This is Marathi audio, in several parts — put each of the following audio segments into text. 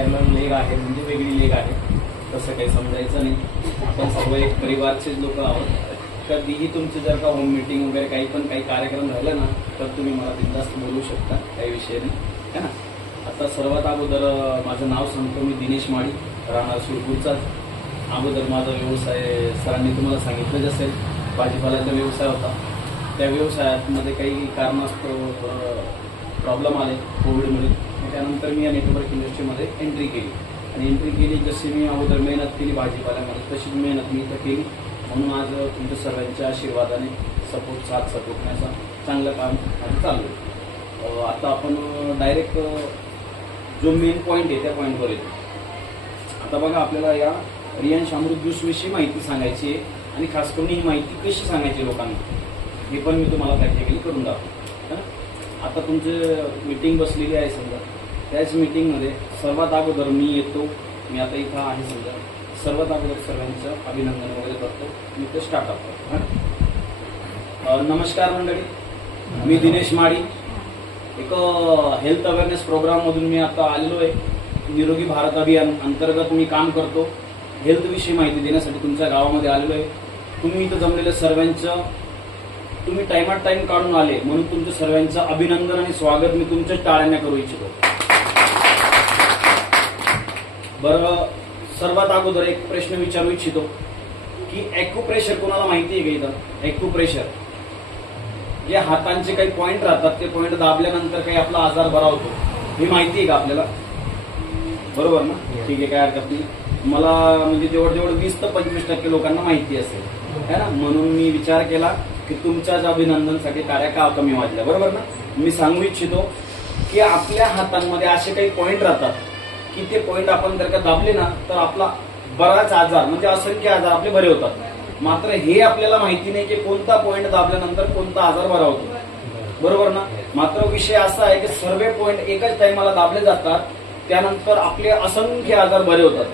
पॅरलल लेग आहे म्हणजे वेगळी लेग आहे, तसं काही समजायचं नाही. आपण सर्व एक परिवारचेच लोक आहोत. कधीही तुमचे जर का होम मीटिंग वगैरे काही कार्यक्रम झाला ना तर तुम्ही मला बिनधास्त बोलू शकता, काही विषय नाही है ना. आता सर्वात अगोदर माझं नाव सांगतो. मी दिनेश माळी, राहणार शिरपूरचाच. अगोदर माझा व्यवसाय सरांनी तुम्हाला सांगितलं असेल, भाजीपाल्याचा व्यवसाय होता. त्या व्यवसायामध्ये काही कारणास्तव प्रॉब्लेम आले कोविडमुळे. त्यानंतर मी या नेटवर्क इंडस्ट्रीमध्ये एंट्री केली आणि एंट्री केली जशी मी अगोदर मेहनत केली भाजीपाल्यामध्ये तशीच मेहनत मी इथं केली. म्हणून आज तुमच्या सर्वांच्या आशीर्वादाने साथ सपोर्टण्याचं चांगलं काम माझं चालू आहे. आता आपण डायरेक्ट जो मेन पॉईंट आहे त्या पॉईंटवर येतो. आता बघा, आपल्याला या रियांश अमृत ज्यूस विषयी माहिती सांगायची आहे आणि खास करून ही माहिती कशी सांगायची लोकांना हे पण मी तुम्हाला प्रॅक्टिकली करून दाखवतो. आता तुमचं मीटिंग बसलेली आहे समजा, त्याच मीटिंगमध्ये सर्वात अगोदर मी येतो. मी आता इथं आहे समजा, सर्वात अगोदर सर्वांचं अभिनंदन वगैरे करतो. मी ते स्टार्टअप करतो. नमस्कार मंडळी, मी दिनेश माळी. एक हेल्थ अवेअरनेस प्रोग्राम मधून मी आता आलेलो आहे. निरोगी भारत अभियान अंतर्गत मी काम करतो. हेल्थ विषयी माहिती देण्यासाठी तुमच्या गावामध्ये आलेलो आहे. तुम्ही इथं जमलेल्या सर्वांचं, तुम्ही टाइमात टाइम काढून आले म्हणून तुमच्या सर्वांचं अभिनंदन आणि स्वागत मी तुमच्या टाळ्यांना करू इच्छितो. बरं, सर्वात अगोदर एक प्रश्न विचारू इच्छितो की ॲक्युप्रेशर कोणाला माहिती आहे का? इथं ॲक्युप्रेशर जे हातांचे काही पॉइंट राहतात, ते पॉइंट दाबल्यानंतर काही आपला आजार बरा होतो, हे माहिती आहे का आपल्याला? बरोबर ना? ठीक आहे, काय हरकत नाही. मला म्हणजे जवळ 20 ते 25% लोकांना माहिती असेल है ना. म्हणून मी विचार केला की तुमच्याच अभिनंदनसाठी कार्य का कमी वाजल्या. बरोबर ना? मी सांगू इच्छितो की आपल्या हातांमध्ये असे काही पॉइंट राहतात की ते पॉइंट आपण जर का दाबले ना तर आपला बराच आजार म्हणजे असंख्य आजार आपले बरे होतात. मात्र हे आपल्याला माहिती नाही की कोणता पॉइंट दाबल्यानंतर कोणता आजार बरा होतो. बरोबर ना? मात्र विषय असा आहे की सर्व पॉइंट एकाच टाइमाला दाबले जातात, त्यानंतर आपले असंख्य आजार बरे होतात.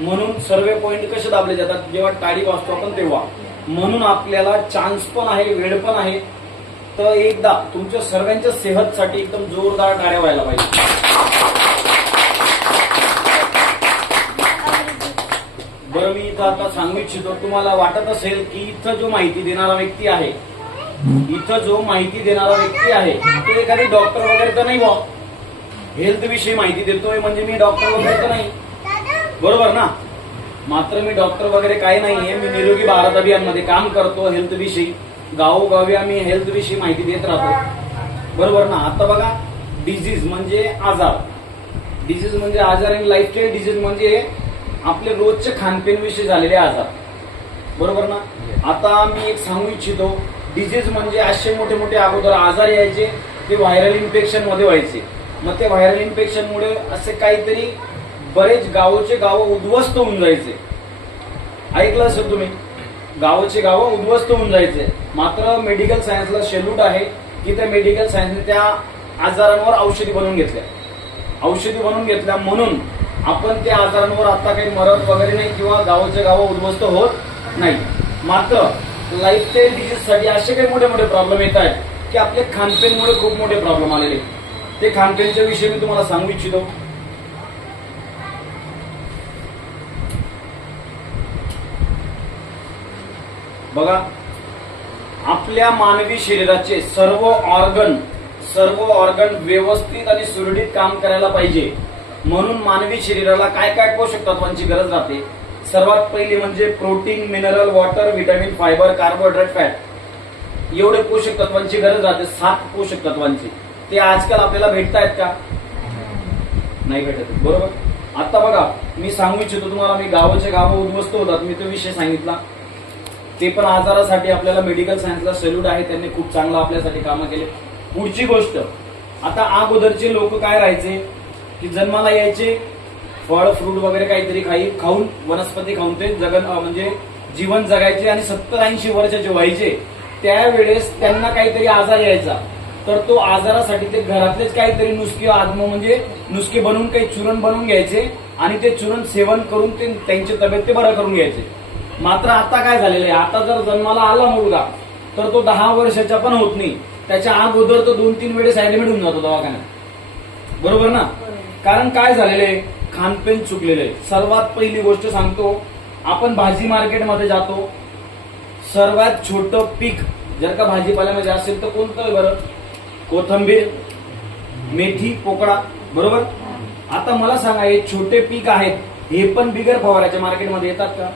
म्हणून सर्व पॉइंट कसे दाबले जातात? जेव्हा टाळी वाजतो आपण तेव्हा. म्हणून आपल्याला चान्स पण आहे, वेळ पण आहे. तर एकदा तुमच्या सर्वांच्या सेहतसाठी एकदम जोरदार टाळ्या व्हायला पाहिजे. बरं, मी इथं आता सांगू इच्छितो, तुम्हाला वाटत असेल की इथं जो माहिती देणारा व्यक्ती आहे तो एखादी डॉक्टर वगैरे तर नाही बा. हेल्थ विषयी माहिती देतोय म्हणजे मी डॉक्टर वगैरे तर नाही. बरोबर ना? मात्र मी डॉक्टर वगैरे काही नाहीये. मी निरोगी भारत अभियान मध्ये काम करतो. हेल्थ विषयी गावोगावी आम्ही हेल्थ विषयी माहिती देत राहतो. बरोबर ना? आता बघा, डिझीज म्हणजे आजार, आणि लाईफस्टाईल डिझीज म्हणजे आपले रोजचे खानपिन विषयी झालेले आजार. बरोबर ना? आता मी एक सांगू इच्छितो, डिझीज म्हणजे असे मोठे मोठे अगोदर आजार यायचे, ते व्हायरल इन्फेक्शन मध्ये व्हायचे. मग ते व्हायरल इन्फेक्शनमुळे असे काहीतरी बरेच गावोचे गाव उद्ध्वस्त होऊन जायचे. ऐकलं असेल तुम्ही, गावोचे गाव उद्ध्वस्त होऊन जायचे. मात्र मेडिकल सायन्सला सेल्यूट आहे की त्या मेडिकल सायन्सने त्या आजारांवर औषधी बनवून घेतल्या. म्हणून आपण त्या आजारांवर आता काही मरत वगैरे नाही किंवा गावोचे गाव उद्ध्वस्त होत नाही. मात्र लाईफस्टाईल डिजीज साठी असे काही मोठे मोठे प्रॉब्लेम येत आहेत की आपल्या खानपिनमुळे खूप मोठे प्रॉब्लेम आलेले. ते खानपिनच्या विषयी मी तुम्हाला सांगू इच्छितो. बघा, आपल्या मानवी शरीराचे सर्व ऑर्गन व्यवस्थित आणि सुरळीत काम करायला पाहिजे. म्हणून मानवी शरीराला काय काय पोषक तत्वांची गरज राहते? सर्वात पहिली म्हणजे protein, mineral, water, vitamin, fibre, carbohydrate, fat, एवढे पोषक तत्वांची गरज राहते. 7 पोषक तत्वांची. ते आजकाल आपल्याला भेटतायत का? नाही भेटत. बरोबर. आता बघा, मी सांगू इच्छितो तुम्हाला, मी गावाचे गाव उद्ध्वस्त होतात, मी तो विषय सांगितला. ते पण आजारासाठी आपल्याला मेडिकल सायन्सला सेल्यूट आहे, त्यांनी खूप चांगलं आपल्यासाठी कामं केले. पुढची गोष्ट, आता अगोदरचे लोक काय राहायचे की जन्माला यायचे, फळ फ्रूट वगैरे काहीतरी खाऊन वनस्पती खाऊन ते म्हणजे जीवन जगायचे आणि 70-80 वर्षाचे व्हायचे. त्यावेळेस त्यांना काहीतरी आजार यायचा, तर तो आजारासाठी ते घरातलेच काहीतरी नुसके बनवून काही चूर्ण बनवून घ्यायचे आणि ते चूर्ण सेवन करून ते त्यांची तब्येत ते बरं करून घ्यायचे. मात्र आता काय झालेलं आहे, आता जर जन्माला आला मुलगा तर तो 10 वर्षाचा पण होत नाही, त्याच्या अगोदर तो 2-3 वेळेस ऍडमिट होऊन जातो दवाखान्यात. बरोबर ना? कारण काय झालेलं आहे, खानपेन चुकलेलं आहे. सर्वात पहिली गोष्ट सांगतो, आपण भाजी मार्केटमध्ये जातो, सर्वात छोटं पीक जर का भाजीपाल्यामध्ये असेल तर कोणतं आहे बरं? कोथंबीर, मेथी, पोकळा, बरोबर. आता मला सांगा, हे छोटे पीक आहेत, हे पण बिगर फवाराच्या मार्केटमध्ये येतात का?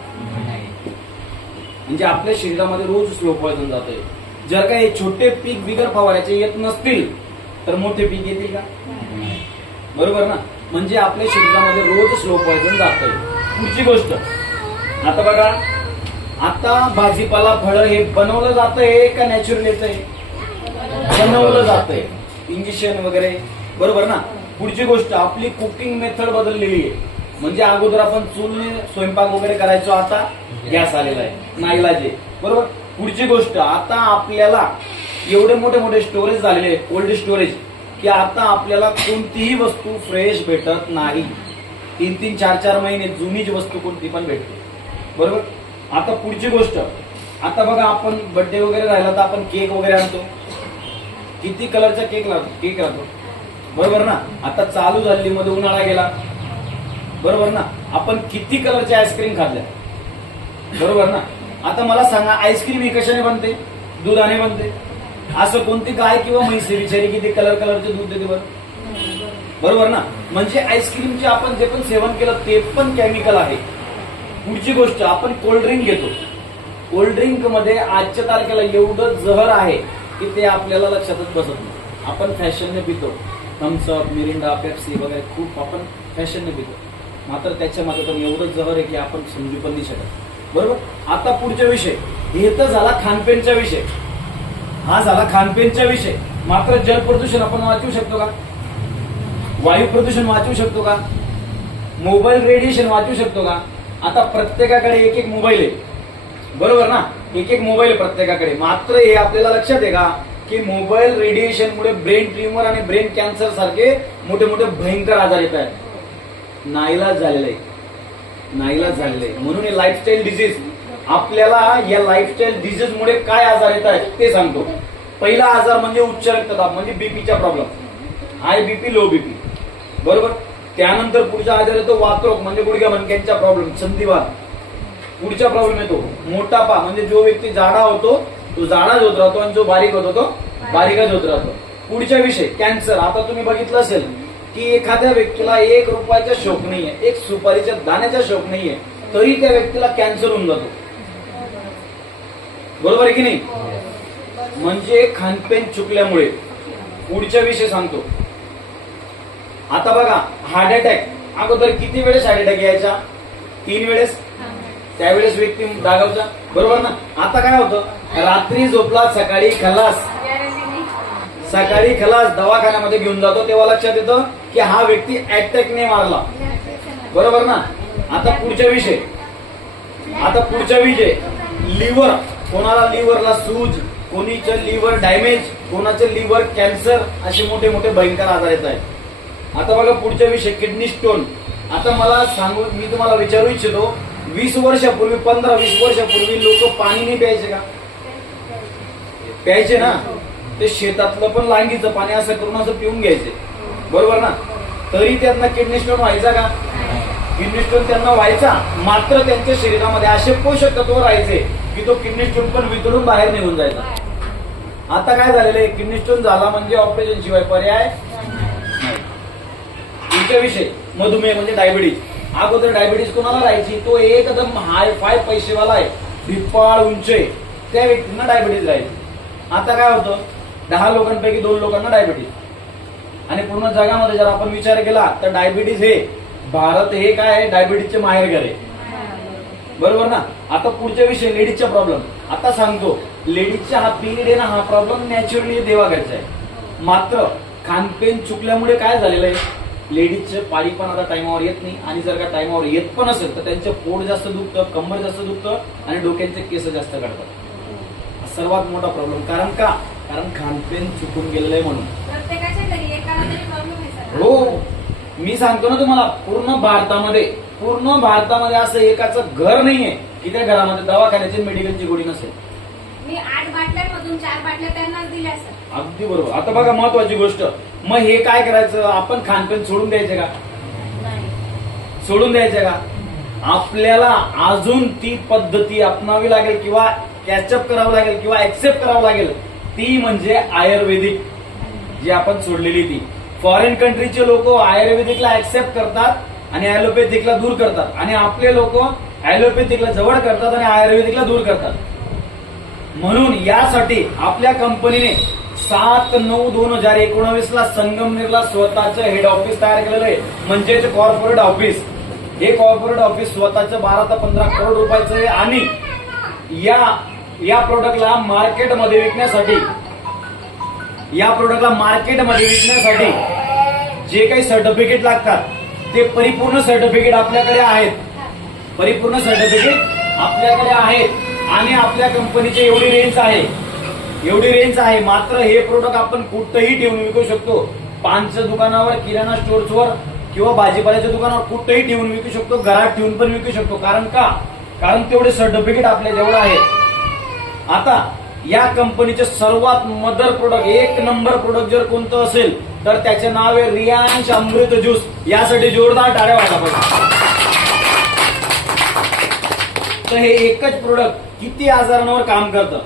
म्हणजे आपल्या शरीरामध्ये रोज स्लो पॉइझन जात आहे. जर का हे छोटे पीक बिगर फवाराचे येत नसतील तर मोठे पीक येतील का? बरोबर ना. म्हणजे आपल्या शरीरामध्ये रोज स्लो पॉइझन जात आहे. पुढची गोष्ट, आता बघा, आता भाजीपाला फळं हे बनवलं जातंय का नॅचरल येतंय? बनवलं जातंय, इंजेक्शन वगैरे, बरोबर ना. पुढची गोष्ट, आपली कुकिंग मेथड बदललेली आहे. म्हणजे अगोदर आपण चूलने स्वयंपाक वगैरे करायचो, आता गॅस आलेला आहे, नाईलाज, बरोबर. पुढची गोष्ट, आता आपल्याला एवढे मोठे मोठे स्टोरेज झालेले, कोल्ड स्टोरेज, की आता आपल्याला कोणतीही वस्तू फ्रेश भेटत नाही. 3-3, 4-4 महिने जुनीच वस्तू कोणती पण भेटते, बरोबर. आता पुढची गोष्ट, आता बघा, आपण बर्थडे वगैरे राहिला तर आपण केक वगैरे आणतो, किती कलरचा केक राहतो, बरोबर ना. आता चालू झाली, मध्ये उन्हाळा गेला, बरोबर ना. आपण किती कलरच्या आईस्क्रीम खाल्ल्या, बरोबर ना. आता मला सांगा, आईस्क्रीम ही कशाने बनते? दुधाने बनते. असं कोणती गाय किंवा म्हैस विचारी किती कलरचे दूध देते बरोबर ना. म्हणजे आईस्क्रीमचे आपण जे पण सेवन केलं ते पण केमिकल आहे. पुढची गोष्ट, आपण कोल्ड्रिंक घेतो, कोल्ड्रिंक मध्ये आजच्या तारखेला एवढं जहर आहे की ते आपल्याला लक्षातच बसत नाही. आपण फॅशनने पितो, थम्सअप, मिरिंडा, पेप्सी वगैरे खूप आपण फॅशनने पितो, मात्र त्याच्यामध्ये पण एवढं जहर आहे की आपण समजू पण नाही शकत, बरोबर. आता पुढचा विषय, हे तर झाला खानपेनचा विषय, हा झाला खानपेनचा विषय. मात्र जल प्रदूषण आपण वाचवू शकतो का? वायू प्रदूषण वाचवू शकतो का? मोबाईल रेडिएशन वाचवू शकतो का? आता प्रत्येकाकडे एक एक मोबाईल आहे, बरोबर ना. एक एक मोबाईल आहे प्रत्येकाकडे. मात्र हे आपल्याला लक्षात आहे का की मोबाईल रेडिएशनमुळे ब्रेन ट्यूमर आणि ब्रेन कॅन्सर सारखे मोठे मोठे भयंकर आजार येत आहेत. नाईलाज झालेलं आहे, नाईलाज झालेलं आहे. म्हणून हे लाईफस्टाईल डिसीज, आपल्याला या लाईफस्टाईल डिसीजमुळे काय आजार येत आहेत ते सांगतो. पहिला आजार म्हणजे उच्च रक्तदाब, म्हणजे बीपीचा problem, high BP, low BP, बरोबर. त्यानंतर पुढचा आजार येतो वातरोग, म्हणजे गुडघ्या मणक्यांचा प्रॉब्लेम, संधिवात. पुढचा प्रॉब्लेम येतो मोटापा, म्हणजे जो व्यक्ती जाडा होतो तो जाडाच होत राहतो आणि जो बारीक होतो तो बारीकच होत राहतो. पुढचा विषय कॅन्सर. आता तुम्ही बघितलं असेल की एखाद्या व्यक्तीला 1 रुपयाचा शौक नाहीये, 1 सुपारीच्या दाण्याचा शौक नाहीये, तरी त्या व्यक्तीला कॅन्सर होऊन जातो, बरोबर आहे की नाही. म्हणजे खानपेन चुकल्यामुळे. पुढचा विषय सांगतो, आता बघा, हार्ट अटॅक. अगोदर किती वेळेस हार्ट अटॅक यायचा? 3 वेळेस. त्यावेळेस व्यक्ती दागावचा, बरोबर ना. आता काय होतं, रात्री झोपला, सकाळी खलास, सकाळी खलास, दवाखान्यामध्ये घेऊन जातो, तेव्हा लक्षात येतं की हा व्यक्ती अटॅकने मारला, बरोबर ना. आता पुढचा विषय, लिव्हर. कोणाला लिव्हरला सूज, कोणीचं लिव्हर डॅमेज, कोणाचं लिव्हर कॅन्सर, असे मोठे मोठे भयंकर आजार येत आहेत. आता बघा पुढचा विषय, किडनी स्टोन. आता मला सांगू, मी तुम्हाला विचारू इच्छितो, 20 वर्षापूर्वी, 15-20 वर्षापूर्वी लोक पाणी नाही प्यायचे का? प्यायचे ना. ते शेतातलं पण लांगीचं पाणी असं करून असं पिऊन घ्यायचे, बरोबर ना. तरी त्यांना किडनी स्टोन व्हायचा का? किडनी स्टोन त्यांना व्हायचा, मात्र त्यांच्या शरीरामध्ये असे पोषक तत्व राहायचे की तो किडनी स्टोन पण वितळून बाहेर निघून जायचा. आता काय झालेलं आहे, किडनी स्टोन झाला म्हणजे ऑपरेशन शिवाय पर्याय नाही. पुढचा विषय, मधुमेह म्हणजे डायबिटीज. अगोदर डायबिटीज कोणाला राहायची? तो एकदम हाय फाय पैसेवाला आहे, भिप्पाळ उंच आहे, त्या व्यक्तींना डायबिटीज राहायची. आता काय होतं, 10 लोकांपैकी 2 लोकांना डायबिटीज. आणि पूर्ण जगामध्ये जर आपण विचार केला तर डायबिटीज हे, भारत हे काय आहे, डायबिटीजचे माहेरघर आहे, बरोबर ना. आता पुढच्या विषय, लेडीजचा प्रॉब्लेम. आता सांगतो, लेडीजचा हा पिरियड आहे ना, हा प्रॉब्लेम नॅचरली देवाघरचा आहे. मात्र खानपेन चुकल्यामुळे काय झालेलं आहे, लेडीजचे पाळी पण आता टाइमावर येत नाही, आणि जर का टाइमावर येत पण असेल तर त्यांचं पोट जास्त दुखतं, कंबर जास्त दुखतं आणि डोक्यांचे केस जास्त काढतात. सर्वात मोठा प्रॉब्लेम. कारण का? कारण खानपेन चुकून गेलेलं आहे म्हणून. प्रत्येकाच्या घरी एकाला तरी प्रॉब्लेम आहे. हो, मी सांगतो ना तुम्हाला, पूर्ण भारतामध्ये असं एकाचं घर नाहीये की त्या घरामध्ये दवाखान्याची मेडिकलची गोळी नसेल. मी 8 बाटल्यांमधून 4 बाटल्या त्यांनाच दिल्या असतात. अगदी बरोबर. आता बघा महत्वाची गोष्ट, मग हे काय करायचं, आपण खानपेन सोडून द्यायचे का? सोडून द्यायचं का? आपल्याला अजून ती पद्धती अपनावी लागेल किंवा कॅचअप करावं लागेल किंवा ऍक्सेप्ट करावं लागेल. ती म्हणजे आयुर्वेदिक, जी आपण सोडलेली ती. फॉरेन कंट्रीचे लोक आयुर्वेदिकला ऍक्सेप्ट करतात आणि ऍलोपॅथिकला दूर करतात, आणि आपले लोक ऍलोपॅथिकला जवळ करतात आणि आयुर्वेदिकला दूर करतात. म्हणून यासाठी आपल्या कंपनीने 7/9/2019 संगमनेरला स्वतःचं हेड ऑफिस तयार केलेलं आहे, म्हणजेच कॉर्पोरेट ऑफिस. हे कॉर्पोरेट ऑफिस स्वतःचं 12 ते 15 करोड रुपयाचं आहे, आणि या प्रोडक्टला मार्केटमध्ये विकण्यासाठी जे काही सर्टिफिकेट लागतात ते परिपूर्ण सर्टिफिकेट आपल्याकडे आहेत. आणि आपल्या कंपनीची एवढी रेंज आहे. मात्र हे प्रोडक्ट आपण कुठेही ठेवून विकू शकतो. पानच्या दुकानावर, किराणा स्टोर्सवर किंवा भाजीपाल्याच्या दुकानावर कुठेही ठेवून विकू शकतो, घरात ठेवून पण विकू शकतो. कारण तेवढे सर्टिफिकेट आपल्याजवळ आहेत. आता या कंपनीचे सर्वात मदर प्रोडक्ट, एक नंबर प्रोडक्ट जर कोणतं असेल तर त्याचे नाव आहे रियांश अमृत ज्यूस. यासाठी जोरदार टाळ्या वाजवा पाहिजे. तर हे एकच प्रोडक्ट किती आजारांवर काम करतं.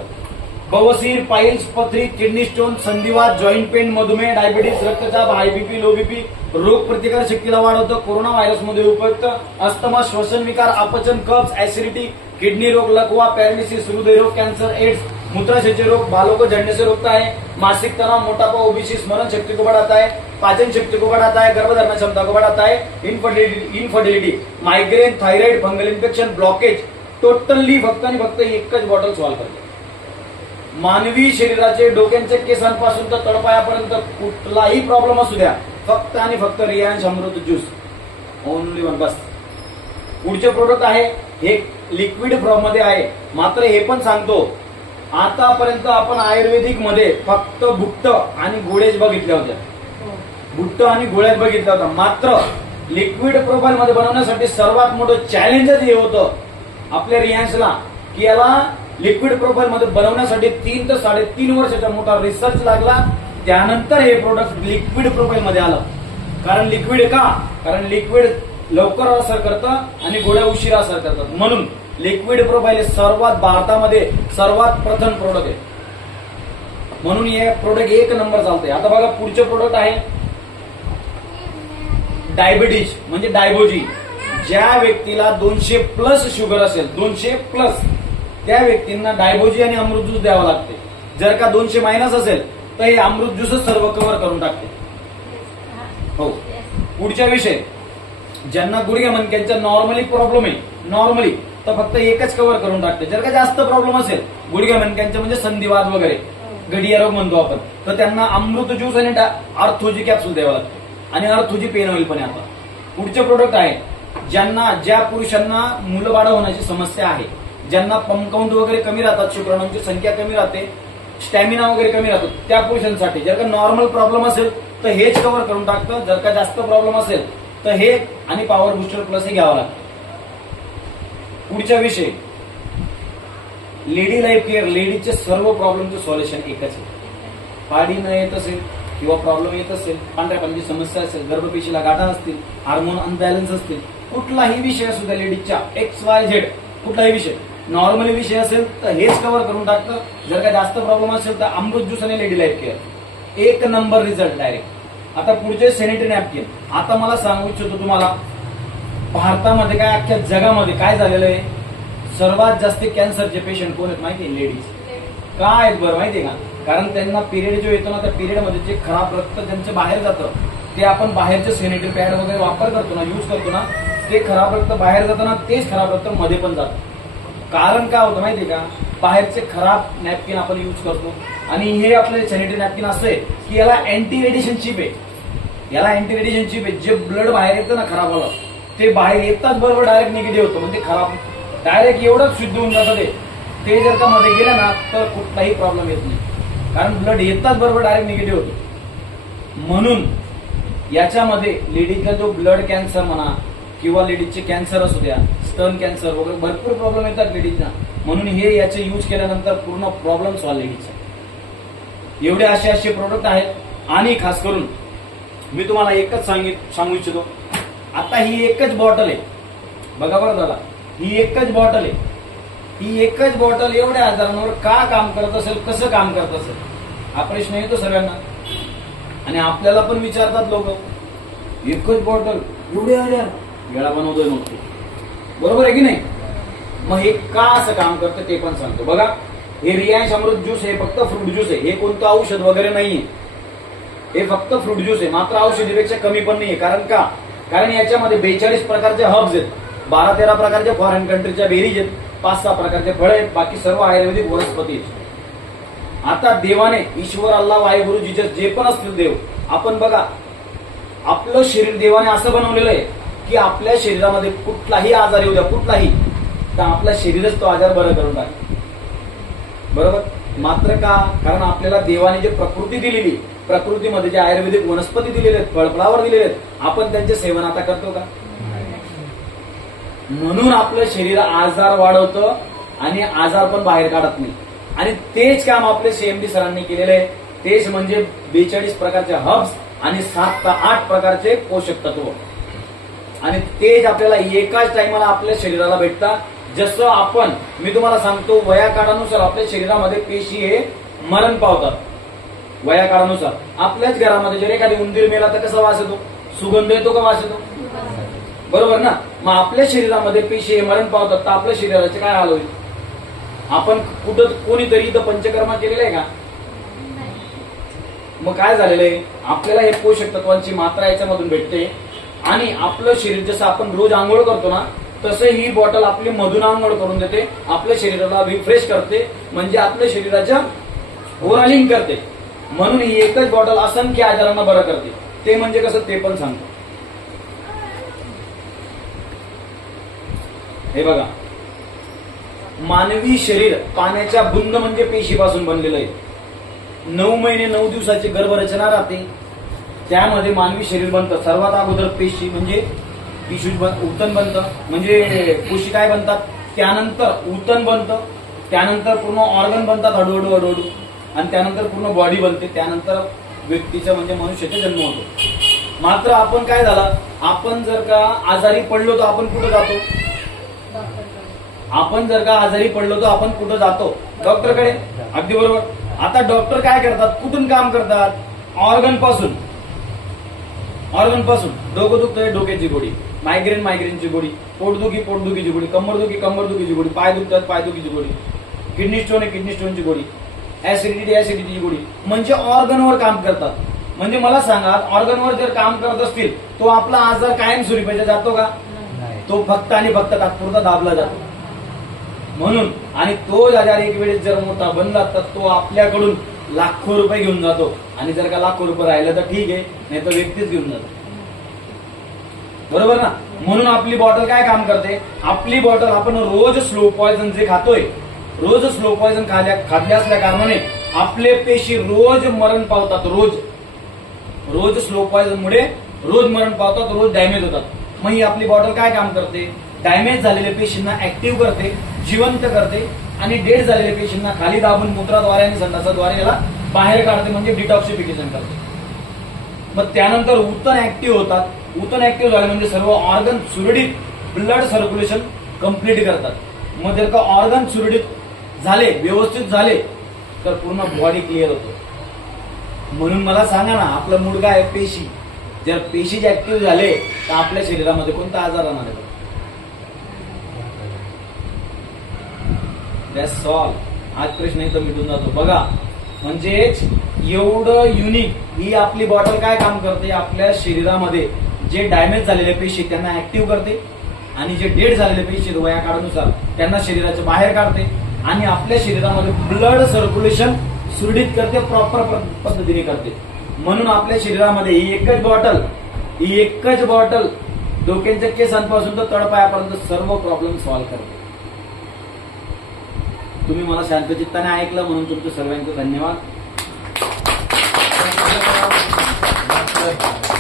बवसीर, पाइल्स, पथरी, किडनी स्टोन, संधिवात, जॉईंट पेन, मधुमेह, डायबिटीस, रक्तचाप, हाय बीपी, लो बीपी, रोग प्रतिकार शक्तीला वाढवतं, कोरोना व्हायरसमध्ये उपयुक्त, अस्थमा, श्वसन विकार, अपचन, कब्ज, ऍसिडिटी, किडनी रोग, लकवा, पॅरालिसिस, हृदयरोग, कॅन्सर, एड्स, मूत्राशय रोग, बालों को जड़ने से रोकता है, मासिक तनाव, मोटापा, ओबीसी, स्मरण शक्ति को बढ़ाता है, पाचन शक्ति को बढ़ाता है, गर्भधारण क्षमता को बढ़ाता है, infertility, migraine, thyroid, fungal infection, blockage, totally फक्त आणि फक्त एकच बॉटल सॉल्व्ह करते. मानवी शरीराचे डोक्यांच्या केसांपासून तर तळपायापर्यंत कुठलाही प्रॉब्लेम असू द्या, फक्त आणि फक्त रियांश अमृत ज्यूस, ओनली वन. बस. पुढचे प्रोडक्ट आहे हे लिक्विड फॉर्म मध्ये आहे. मात्र हे पण सांगतो, आतापर्यंत आपण आयुर्वेदिक मध्ये फक्त भुट्ट आणि गोळ्याच बघितल्या होत्या. मात्र लिक्विड प्रोफाईल मध्ये बनवण्यासाठी सर्वात मोठं चॅलेंजच हे होतं आपल्या रियांशला, की याला लिक्विड प्रोफाईल मध्ये बनवण्यासाठी 3 ते 3.5 वर्षाचा मोठा रिसर्च लागला. त्यानंतर हे प्रोडक्ट लिक्विड प्रोफाईल मध्ये आलं. कारण लिक्विड लवकर असर करतं आणि गोळ्या उशिरा असर करतात. म्हणून लिक्विड प्रोफाईल भारतामध्ये सर्वात प्रथम प्रोडक्ट आहे. म्हणून हे प्रोडक्ट एक नंबर चालतंय. आता बघा पुढचे प्रोडक्ट आहे डायबिटीज म्हणजे डायबोजी. ज्या व्यक्तीला 200+ शुगर असेल, 200+, त्या व्यक्तींना डायबोजी आणि अमृत ज्यूस द्यावा लागते. जर का 200- असेल तर हे अमृत ज्यूसच सर्व कव्हर करून टाकते. हो. पुढचा विषय, ज्यांना गुडघ्या मणक्यांचा नॉर्मली प्रॉब्लेम आहे, नॉर्मली तर फक्त एकच कव्हर करून टाकते. जर का जास्त प्रॉब्लेम असेल गुडघ्या मणक्यांचा म्हणजे संधिवात वगैरे, गडिया रोग म्हणतो आपण, तर त्यांना अमृत ज्यूस आणि अर्थोजी कॅप्सूल द्यावं लागते. आणि अर्थोजी पेन ऑइल पण आहे. आता पुढचे प्रोडक्ट आहे ज्या पुरुषांना मुलबाळ होण्याची समस्या आहे, ज्यांना पंप काउंट वगैरे कमी राहतात, शुक्राणूंची संख्या कमी राहते, स्टॅमिना वगैरे कमी राहतो, त्या पुरुषांसाठी जर का नॉर्मल प्रॉब्लेम असेल तर हेच कव्हर करून टाकतं. जर का जास्त प्रॉब्लेम असेल तर हे आणि पॉवर बुस्टर प्लस हे घ्यावं लागतं. पुढचा विषय लेडी लाईफ केअर. लेडीजचे सर्व प्रॉब्लेमचं सॉल्युशन एकच आहे. पाडी न येत असेल किंवा प्रॉब्लेम येत असेल, पांढऱ्या पाण्याची समस्या असेल, गर्भपेशीला गाठा असतील, हार्मोन अनबॅलन्स असतील, कुठलाही विषय असू द्या लेडीजच्या, XYZ कुठलाही विषय, नॉर्मली विषय असेल तर हेच कव्हर करून टाकतं. जर का जास्त प्रॉब्लेम असेल तर अमृत ज्यूस आणि लेडी लाईफ केअर, एक नंबर रिझल्ट डायरेक्ट. आता पुढचे सॅनिटरी नॅपकिन. आता मला सांगू इच्छितो तुम्हाला, भारतामध्ये काय अख्ख्या जगामध्ये काय झालेलं आहे, सर्वात जास्त कॅन्सरचे पेशंट कोण आहेत माहिती आहे? लेडीज. काय आहेत बरं माहितीये का? कारण त्यांना पिरियड जो येतो ना, त्या पिरियडमध्ये जे खराब रक्त त्यांचं बाहेर जातं, ते आपण बाहेरचे सॅनिटरी पॅड वगैरे वापर करतो ना, यूज करतो ना, ते खराब रक्त बाहेर जातं ना, तेच खराब रक्त मध्ये पण जातं. कारण काय होतं माहितीये का? बाहेरचे खराब नॅपकिन आपण यूज करतो, आणि हे आपले सॅनिटरी नॅपकिन असं आहे की याला अँटी रेडिएशन चिप आहे. जे ब्लड बाहेर येतं ना खराब होतं, ते बाहेर येतात बरोबर डायरेक्ट निगेटिव्ह होतं, म्हणजे खराब डायरेक्ट एवढंच शुद्ध होऊन जातं. ते जर का मध्ये गेलं ना तर कुठलाही प्रॉब्लेम येत नाही, कारण ब्लड येतात बरोबर डायरेक्ट निगेटिव्ह होतं. म्हणून याच्यामध्ये लेडीजला जो ब्लड कॅन्सर म्हणा किंवा लेडीजचे कॅन्सर असू द्या, स्तन कॅन्सर वगैरे भरपूर प्रॉब्लेम येतात लेडीजना. म्हणून हे याचे यूज केल्यानंतर पूर्ण प्रॉब्लेम सॉल्व्ह लेडीजचा. एवढे असे प्रोडक्ट आहेत. आणि खास करून मी तुम्हाला एकच सांगू इच्छितो, आता ही एकच बॉटल आहे, बघा बरं झाला, ही एकच बॉटल आहे. ही एकच बॉटल एवढ्या आजारांवर का काम करत असेल, कसं काम करत असेल, हा प्रश्न येतो सगळ्यांना. आणि आपल्याला पण विचारतात लोक, एकच बॉटल एवढे आजार वेळा बनवतोय मग तू, बरोबर आहे की नाही. मग हे का असं काम करतं ते पण सांगतो. बघा, हे रियांश अमृत ज्यूस हे फक्त फ्रूट ज्यूस आहे, हे कोणतं औषध वगैरे नाहीये, हे फक्त फ्रूट ज्यूस आहे. मात्र औषधीपेक्षा कमी पण नाहीये. कारण का, कारण याच्यामध्ये 42 प्रकारचे हर्ब्स आहेत, 12-13 प्रकारच्या फॉरेन कंट्रीच्या बेरीज आहेत, 5-6 प्रकारचे फळे आहेत, बाकी सर्व आयुर्वेदिक वनस्पती आहेत. आता देवाने, ईश्वर, अल्लाह, वाहेगुरु, जिजस जे पण असतील देव, आपण बघा आपलं शरीर देवाने असं बनवलेलं आहे की आपल्या शरीरामध्ये कुठलाही आजार येऊ द्या, कुठलाही, तर आपलं शरीरच तो आजार बरं करून टाकेल, बरोबर. मात्र का, कारण आपल्याला देवाने जे प्रकृती दिलेली, प्रकृतीमध्ये जे आयुर्वेदिक वनस्पती दिलेले आहेत, फळफळावर दिलेले आहेत, आपण त्यांचे सेवन आता करतो का. म्हणून आपलं शरीर आजार वाढवतं आणि आजार पण बाहेर काढत नाही. आणि तेच काम आपले CMD सरांनी केलेलं आहे. तेच म्हणजे 42 प्रकारचे हर्ब्स आणि 7 ते 8 प्रकारचे पोषक तत्व. आणि तेच आपल्याला एकाच टाइमाला आपल्या शरीराला भेटतात. जसं आपण, मी तुम्हाला सांगतो, वयाकाळानुसार आपल्या शरीरामध्ये पेशी हे मरण पावतात. वयाकाळानुसार आपल्याच घरामध्ये जर एखादी उंदीर मेला तर कसा वास येतो, सुगंध येतो का वास येतो, बरोबर ना. मग आपल्या शरीरामध्ये पेशी हे मरण पावतात तर आपल्या शरीराचे काय हाल होईल. आपण कुठं कोणीतरी इथं पंचकर्मा केलेलं आहे का. मग काय झालेलं आहे, आपल्याला हे पोषक तत्वांची मात्रा याच्यामधून भेटते. आणि आपलं शरीर जसं आपण रोज आंघोळ करतो ना, तसं ही बॉटल आपली मधून आंघोळ करून देते, आपल्या शरीराला रिफ्रेश करते, म्हणजे आपल्या शरीराच्या ओव्हरऑलिंग करते. म्हणून ही एकच बॉटल असंख्य आजारांना बरं करते. ते म्हणजे कसं ते पण सांगतो. हे बघा, मानवी शरीर पाण्याच्या बुंद म्हणजे पेशीपासून बनलेलं आहे. 9 महिने 9 दिवसाची गर्भरचना राहते, त्यामध्ये मानवी शरीर बनतं. सर्वात अगोदर पेशी म्हणजे उतन बनतं, म्हणजे कोशी काय बनतात, त्यानंतर उतन बनतं, त्यानंतर पूर्ण ऑर्गन बनतात हळूहळू हळूहळू, आणि त्यानंतर पूर्ण बॉडी बनते, त्यानंतर व्यक्तीचा म्हणजे मनुष्याचा जन्म होतो. मात्र आपण काय झालं, आपण जर का आजारी पडलो तर आपण कुठं जातो, आपण जर का आजारी पडलो तर आपण कुठं जातो, डॉक्टरकडे. अगदी बरोबर. आता डॉक्टर काय करतात, कुठून काम करतात, ऑर्गन पासून. डोकं दुखतंय, डोक्याची गोळी, मायग्रेनची गोळी, पोटदुखीची गोळी, कंबरदुखीची गोळी, पाय दुखतात, पायदुखीची गोळी, किडनी स्टोनची गोळी, ऍसिडिटीची गोळी. म्हणजे ऑर्गनवर काम करतात. म्हणजे मला सांगा, ऑर्गनवर जर काम करत असतील तो आपला आजार कायमस्वरूपी जातो का, तो फक्त आणि फक्त तात्पुरता दाबला जातो. म्हणून, आणि तो आजार एक वेळेस जर मोठा बनला तर तो आपल्याकडून लाखो रुपये घेऊन जातो. आणि जर का लाखो रुपये राहिलं तर ठीक आहे, नाही तर व्यक्तीच घेऊन जातो, बरोबर ना. म्हणून आपली बॉटल काय काम करते, आपली बॉटल आपण रोज स्लो पॉयझन जे खातोय, रोज स्लो पॉयझन खाल्ले असल्या कारणाने आपले पेशी रोज मरण पावतात. रोज स्लो पॉयझन मुळे रोज मरण पावतात, रोज डॅमेज होतात. मग ही आपली बॉटल काय काम करते, डॅमेज झालेल्या पेशींना ऍक्टिव्ह करते, जिवंत करते, आणि डेड झालेल्या पेशींना खाली दाबून मूत्राद्वारे आणि संडासाद्वारे याला बाहेर काढते, म्हणजे डिटॉक्सिफिकेशन करते. मग त्यानंतर उतन ऍक्टिव्ह होतात. उतन ऍक्टिव्ह झाले म्हणजे सर्व ऑर्गन सुरळीत ब्लड सर्क्युलेशन कंप्लीट करतात. मग जर का ऑर्गन सुरळीत झाले, व्यवस्थित झाले, तर पूर्ण बॉडी क्लिअर होतो. म्हणून मला सांगा ना, आपलं मूळ काय आहे, पेशी. जर पेशी ऍक्टिव्ह झाले तर आपल्या शरीरामध्ये कोणता आजार राहणार आहे. That's all. आज प्रश्न इथं मिटून जातो. बघा, म्हणजेच एवढं युनिक ही आपली बॉटल काय काम करते, आपल्या शरीरामध्ये जे डॅमेज झालेले पेशी त्यांना ऍक्टिव्ह करते, आणि जे डेड झालेले पेशी वयाकाळानुसार त्यांना शरीराच्या बाहेर काढते, आणि आपल्या शरीरामध्ये ब्लड सर्क्युलेशन सुरळीत करते, प्रॉपर पद्धतीने करते. म्हणून आपल्या शरीरामध्ये ही एकच बॉटल डोक्याच्या केसांपासून तर तळपायापर्यंत सर्व प्रॉब्लेम सॉल्व्ह करते. तुम्ही मला शांतचित्ताने ऐकलं म्हणून तुमचं सर्वांचं धन्यवाद.